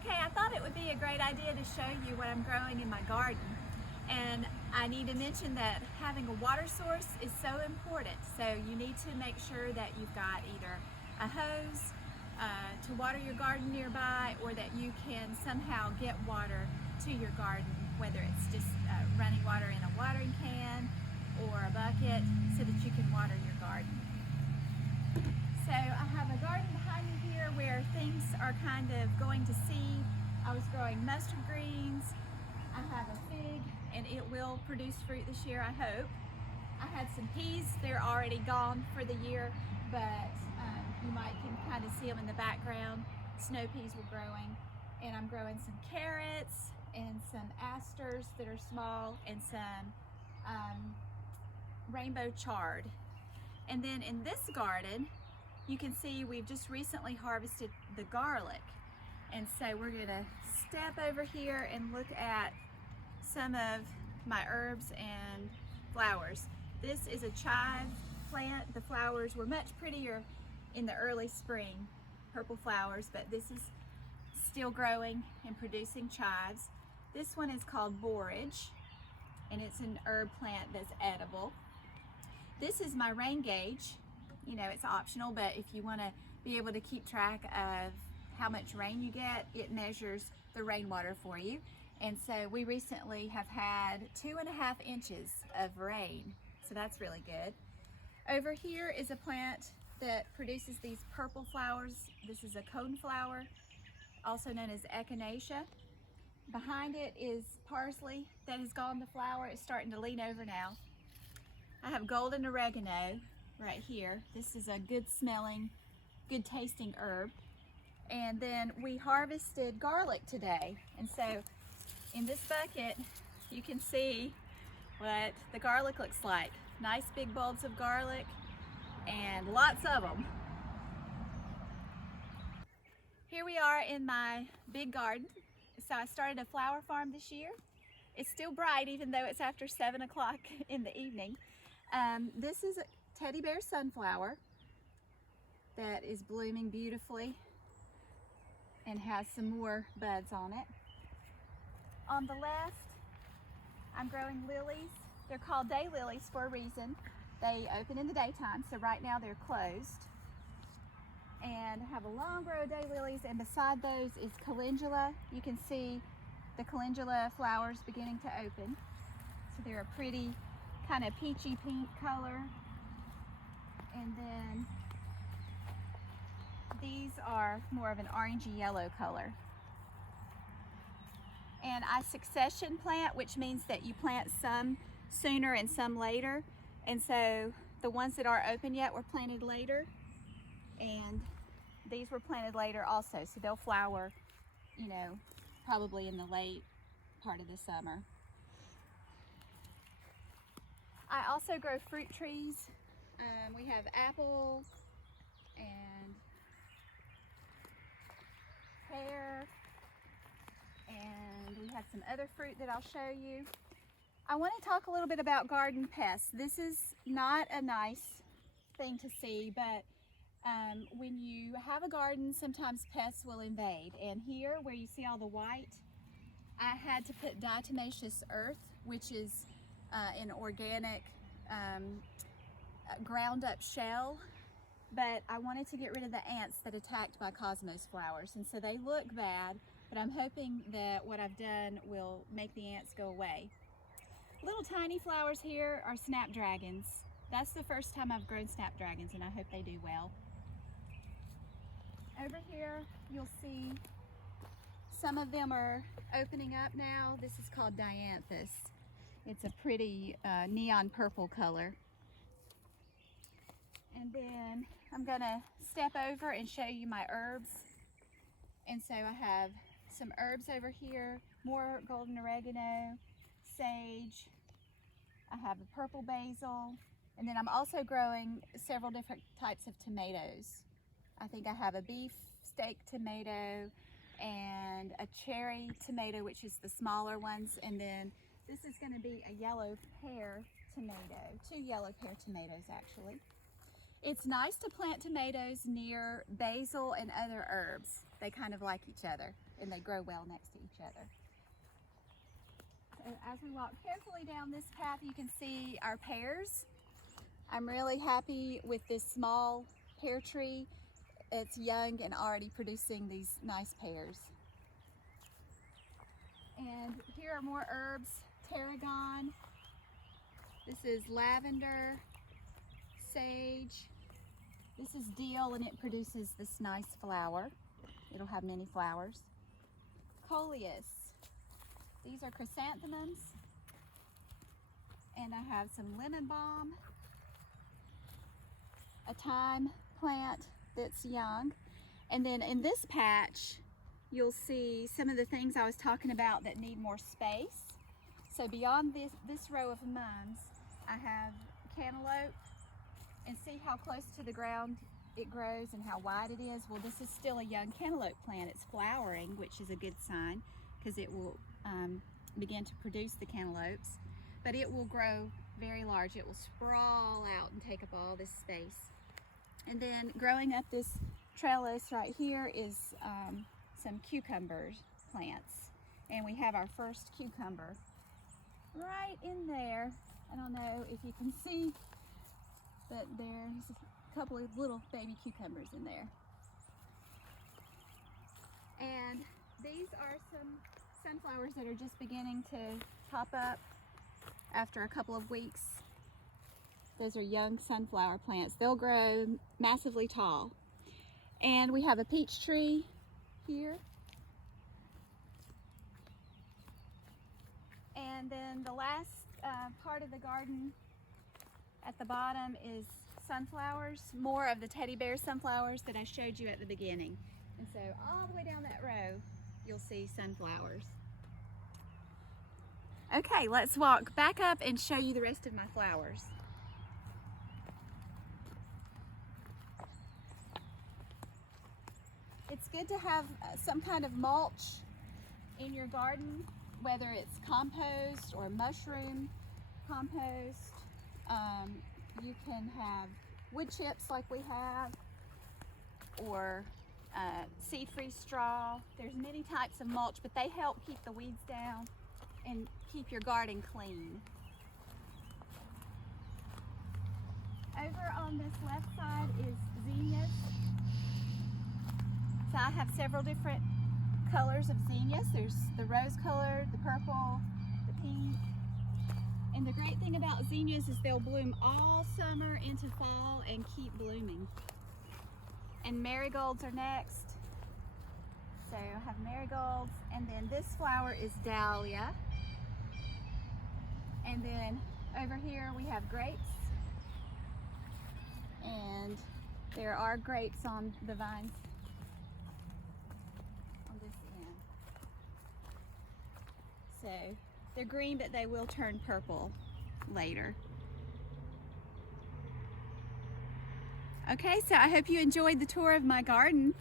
Okay, I thought it would be a great idea to show you what I'm growing in my garden. And I need to mention that having a water source is so important. So you need to make sure that you've got either a hose to water your garden nearby, or that you can somehow get water to your garden, whether it's just running water in a watering can or a bucket, so that you can water your garden. So I have a garden behind me here where things are kind of going to seed. I was growing mustard greens. I have a fig, and it will produce fruit this year, I hope. I had some peas. They're already gone for the year, but you might can kind of see them in the background. Snow peas were growing, and I'm growing some carrots and some asters that are small, and some rainbow chard. And then in this garden, you can see we've just recently harvested the garlic. And so we're gonna step over here and look at some of my herbs and flowers. This is a chive plant. The flowers were much prettier in the early spring, purple flowers, but this is still growing and producing chives. This one is called Borage, and it's an herb plant that's edible. This is my rain gauge. You know, it's optional, but if you want to be able to keep track of how much rain you get, it measures the rainwater for you. And so we recently have had 2.5 inches of rain, so that's really good. Over here is a plant that produces these purple flowers. This is a coneflower, also known as Echinacea. Behind it is parsley that has gone to flower. It's starting to lean over now. I have golden oregano right here. This is a good smelling, good tasting herb. And then we harvested garlic today. And so in this bucket, you can see what the garlic looks like. Nice big bulbs of garlic, and lots of them. Here we are in my big garden. So I started a flower farm this year. It's still bright even though it's after 7 o'clock in the evening. This is a teddy bear sunflower that is blooming beautifully and has some more buds on it. On the left, I'm growing lilies. They're called day lilies for a reason. They open in the daytime, so right now they're closed. And have a long row of day lilies, and beside those is calendula. You can see the calendula flowers beginning to open. So they're a pretty kind of peachy pink color. And then these are more of an orangey yellow color. And I succession plant, which means that you plant some sooner and some later. And so the ones that aren't open yet were planted later, and these were planted later also. So they'll flower, you know, probably in the late part of the summer. I also grow fruit trees. We have apple and pear, and we have some other fruit that I'll show you. I want to talk a little bit about garden pests. This is not a nice thing to see, but when you have a garden, sometimes pests will invade. And here, where you see all the white, I had to put diatomaceous earth, which is an organic ground up shell, but I wanted to get rid of the ants that attacked my cosmos flowers, and so they look bad, but I'm hoping that what I've done will make the ants go away. Little tiny flowers here are snapdragons. That's the first time I've grown snapdragons, and I hope they do well. Over here, you'll see some of them are opening up now. This is called Dianthus. It's a pretty neon purple color. And then I'm gonna step over and show you my herbs. And so I have some herbs over here, more golden oregano, sage. I have a purple basil, and then I'm also growing several different types of tomatoes. I think I have a beef steak tomato and a cherry tomato, which is the smaller ones, and then this is going to be a yellow pear tomato, 2 yellow pear tomatoes actually. It's nice to plant tomatoes near basil and other herbs. they kind of like each other and they grow well next to each other. So as we walk carefully down this path, you can see our pears. I'm really happy with this small pear tree. It's young and already producing these nice pears. And here are more herbs, tarragon. This is lavender, sage. This is dill, and it produces this nice flower. It'll have many flowers. Coleus. These are chrysanthemums. And I have some lemon balm, a thyme plant that's young. And then in this patch, you'll see some of the things I was talking about that need more space. So beyond this row of mums, I have cantaloupe, and see how close to the ground it grows and how wide it is. Well, this is still a young cantaloupe plant. It's flowering, which is a good sign because it will begin to produce the cantaloupes, but it will grow very large. It will sprawl out and take up all this space. And then growing up this trellis right here is some cucumber plants, and we have our first cucumber right in there. I don't know if you can see, but there's a couple of little baby cucumbers in there. And these are some sunflowers that are just beginning to pop up after a couple of weeks. Those are young sunflower plants. They'll grow massively tall. And we have a peach tree here. And then the last part of the garden at the bottom is sunflowers, more of the teddy bear sunflowers that I showed you at the beginning. And so all the way down that row, you'll see sunflowers. Okay, let's walk back up and show you the rest of my flowers. It's good to have some kind of mulch in your garden, whether it's compost or mushroom compost. You can have wood chips like we have, or seed-free straw. There's many types of mulch, but they help keep the weeds down and keep your garden clean. Over on this left side is zinnias. So I have several different colors of zinnias. There's the rose colored, the purple, the pink. And the great thing about zinnias is they'll bloom all summer into fall and keep blooming. And marigolds are next. So I have marigolds, and then this flower is dahlia. And then over here we have grapes. And there are grapes on the vines on this end. So they're green, but they will turn purple later. Okay, so I hope you enjoyed the tour of my garden.